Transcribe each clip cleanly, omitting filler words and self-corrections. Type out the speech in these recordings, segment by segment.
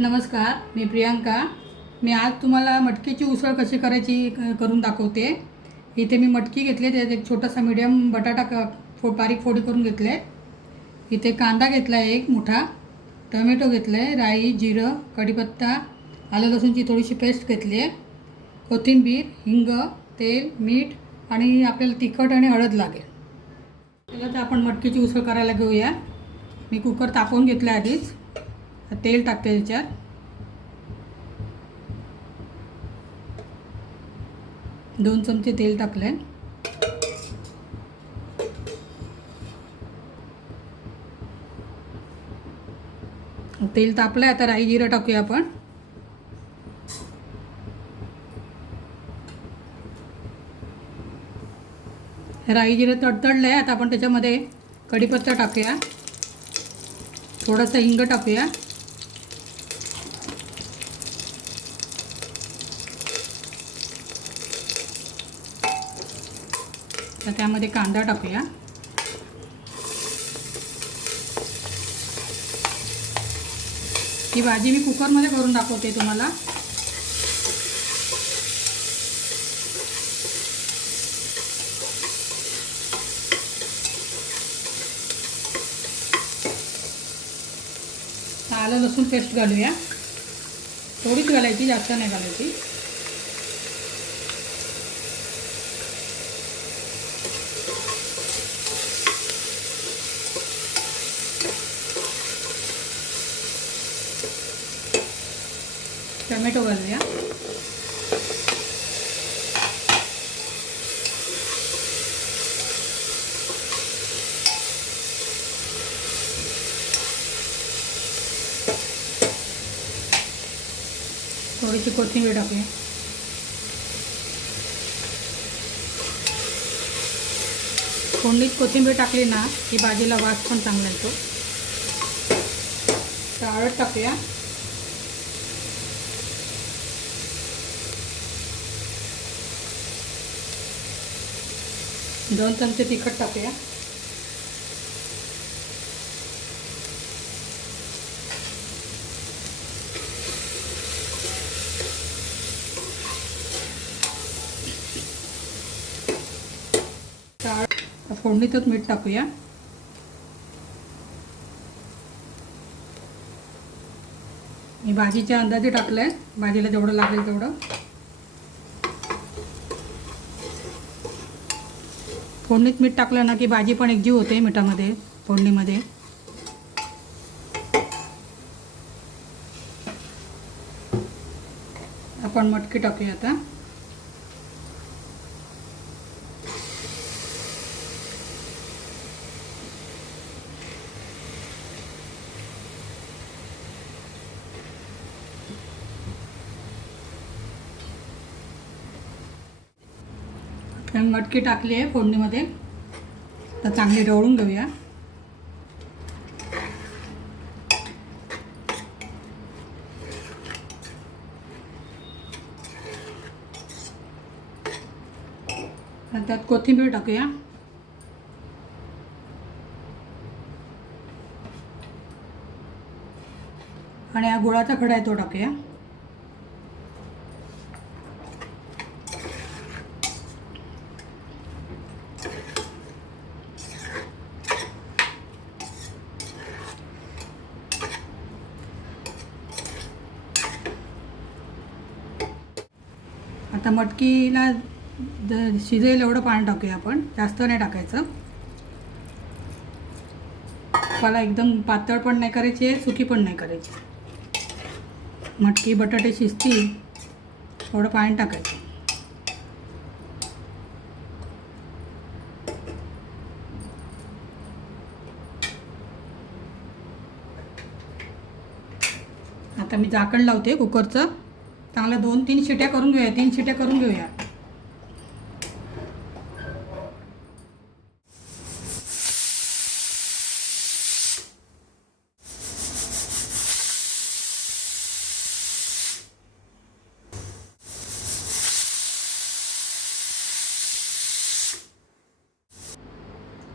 नमस्कार, मी प्रियांका. मी आज तुम्हाला मटकीची उसळ कशी करायची करून दाखवते. इथे मी मटकी घेतले, त्यात एक छोटासा मीडियम बटाटा बारीक फोडी करून घेतले. इथे कांदा घेतला आहे एक मोठा, टोमॅटो घेतलं आहे, राई, जिरं, कढीपत्ता, आलं लसूणची थोडीशी पेस्ट घेतली आहे, कोथिंबीर, हिंग, तेल, मीठ आणि आपल्याला तिखट आणि हळद लागेल. त्याला तर आपण मटकीची उसळ करायला घेऊया. मी कुकर तापवून घेतला आधीच. तेल टाकते त्याच्यात. दोन चमचे तेल टाकले. तेल तापलंय, आता राई जिरं टाकूया आपण. राई जिरं तडतडलंय, आता आपण त्याच्यामध्ये कढीपत्ता टाकूया, थोडासा हिंग टाकूया, तर त्यामध्ये कांदा टाकूया. ही भाजी मी कुकरमध्ये करून दाखवते तुम्हाला. आलं लसूण पेस्ट घालूया, थोडीच घालायची, जास्त नाही घालायची. टोमॅटो घालूया. थोडीशी कोथिंबीर टाकूया. फोडणीत कोथिंबीर टाकली ना की भाजीला वास पण चांगला येतो. हळद टाकूया. दोन चमचे तिखट टाकूया. फोडणीतच मीठ टाकूया. मी भाजीच्या अंदाजे टाकलंय, भाजीला जेवढं लागेल तेवढं. फोडणीत मीठ टाकलं ना की भाजी पण एकजीव होते मिठामध्ये, फोडणीमध्ये. आपण मटकी टाकूया आता. मटकी टाकली आहे फोडणीमध्ये, तर चांगली ढवळून घेऊया. त्यात कोथिंबीर टाकूया. आणि हा गुळाचा खडा आहे तो टाकूया. आता मटकीला शिजेल एवढं पाणी टाकूया आपण, जास्त नाही टाकायचं. मला एकदम पातळ पण नाही करायची आहे, सुकी पण नाही करायची. मटकी बटाटे शिजतील थोडं पाणी टाकायचं. आता मी झाकण लावते कुकरचं. चांगलं 2-3 शिट्या करून घेऊया, 3 शिट्या करून घेऊया.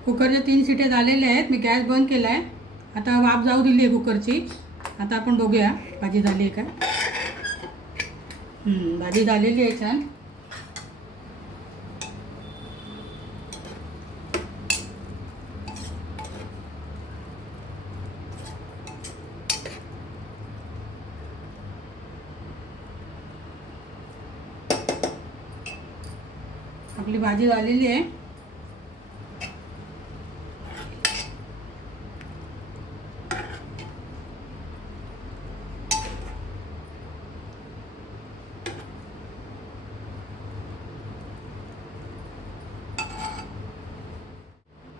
कुकरच्या 3 शिट्या झालेल्या आहेत. मी गॅस बंद केला आहे. आता वाफ जाऊ दिली आहे कुकरची. आता आपण बघूया भाजी झाली आहे का. भाजी झालेली आहे छान. आपली भाजी झालेली आहे.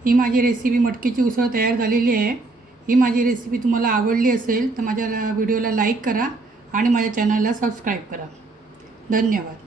ही माझी रेसिपी मटकीची उसळ तयार झालेली आहे. ही माझी रेसिपी तुम्हाला आवडली असेल तर माझ्या व्हिडिओला लाईक करा आणि माझ्या चॅनलला सबस्क्राईब करा. धन्यवाद.